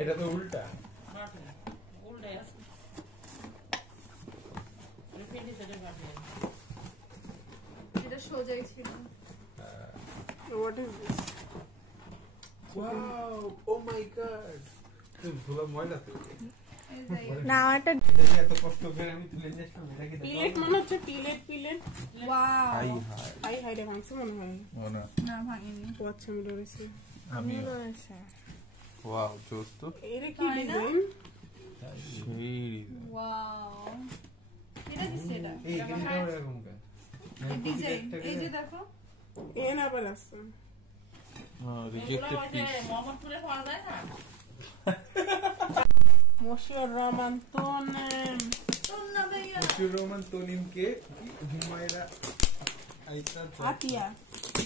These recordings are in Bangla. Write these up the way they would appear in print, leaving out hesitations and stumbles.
এটা তো উল্টা এটা সোজাই ছিল। What is this? Wow! Oh my god! তুই ভুলা ময়লা তো না এটা এত কষ্ট করে আমি তুলে নিয়ে আসলাম এটা কি পিলেট মনে হচ্ছে পিলেট ওয়াও হাই রে ভাঙছে মনে হয় না ভাঙেনি। ও আচ্ছা আমি ধরেছি আমি রয়েছে ওয়াও জোস তো এর কি ডিজাইন ওয়াও এটা দিছে এটা এই গিরিটা এরকম কা ডিজাইন এই যে দেখো এ না আবার আছে রিজেক্টেড পিস মোহাম্মদপুরে পাওয়া যায় না মশিউর রহমান তোনেম মশিউর রহমান তনিমকে হুমায়রা আইতা আতিয়া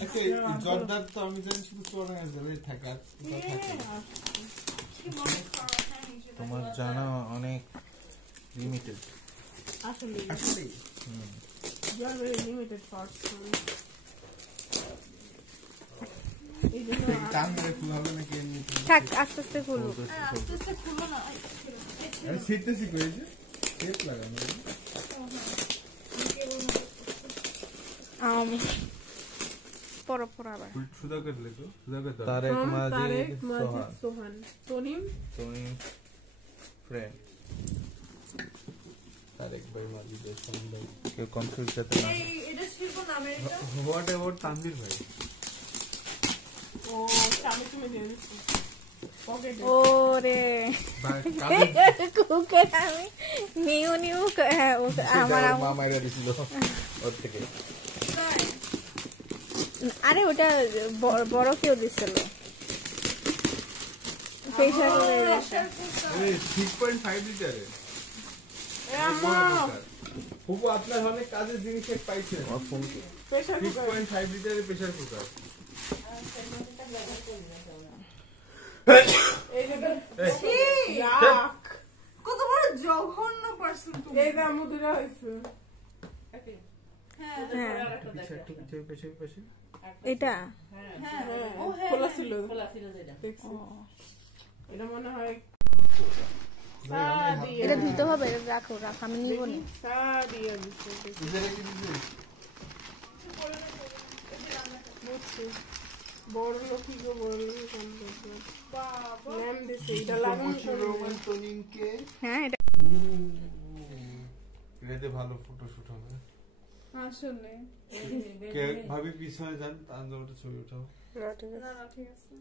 আচ্ছা জর্দার তো আমি জানি শুধু চোরাঙ্গাজলে থাকে তোমার জানা অনেক লিমিটেড আসলে you are very limited person এই জন্য কান মেরে ফুল হবে নাকি এমনি থাক আস্তে আস্তে খুলো আস্তে আস্তে খুলো না। আরে সিটতেছি কইছে টেপ লাগানো পর আবার সুদা করে লেখো সুদা করে তারেক মাজিদ সোহান তনিম ফ্রেন্ড তারেক ভাই মাজিদ সোহান ভাই কেউ কনফিউজ যাতে না এই এটা ছিল নামের এটা হোয়াট অ্যাবাউট তানভীর ভাই ও আমি তুমি জেনেছ পকেটে ওরে কুকের আমি নিউ হ্যাঁ আমার মামাইরা দিছিল ওর থেকে আরে ওটা বড় কেউ দিছিল ফেশিয়াল এই 6.5 লিটারে খুব আপনার অনেক কাজের জিনিস পাইছেন আমার ফোন কে প্রেসার কুকার 6.5 লিটারের প্রেসার কুকার এই যে কত বড় জঘন্য পারসন তুমি। এই দাম দুটো হইছে হ্যাঁ পেছে এটা হ্যাঁ ও খোলা ছিল খোলা ছিল যেটা দেখছি এটা মনে হয় এটা ধুতে হবে এটা রাখো আমি নিব না সাদিয়া দিছে এটারে কি দিছে বুঝছি বড় লোকই গো বড় লোক বাবা নাম দিছে এটা লাগানো রোমান টনিংকে হ্যাঁ এটা এতে ভালো ফটোশুট হবে আসলে কে ভাবি পিছনে যান আন্দোলনটা ছবি উঠাও না ঠিক আছে।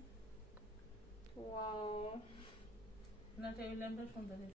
ওয়াও না টেবিল ল্যাম্পটা সুন্দর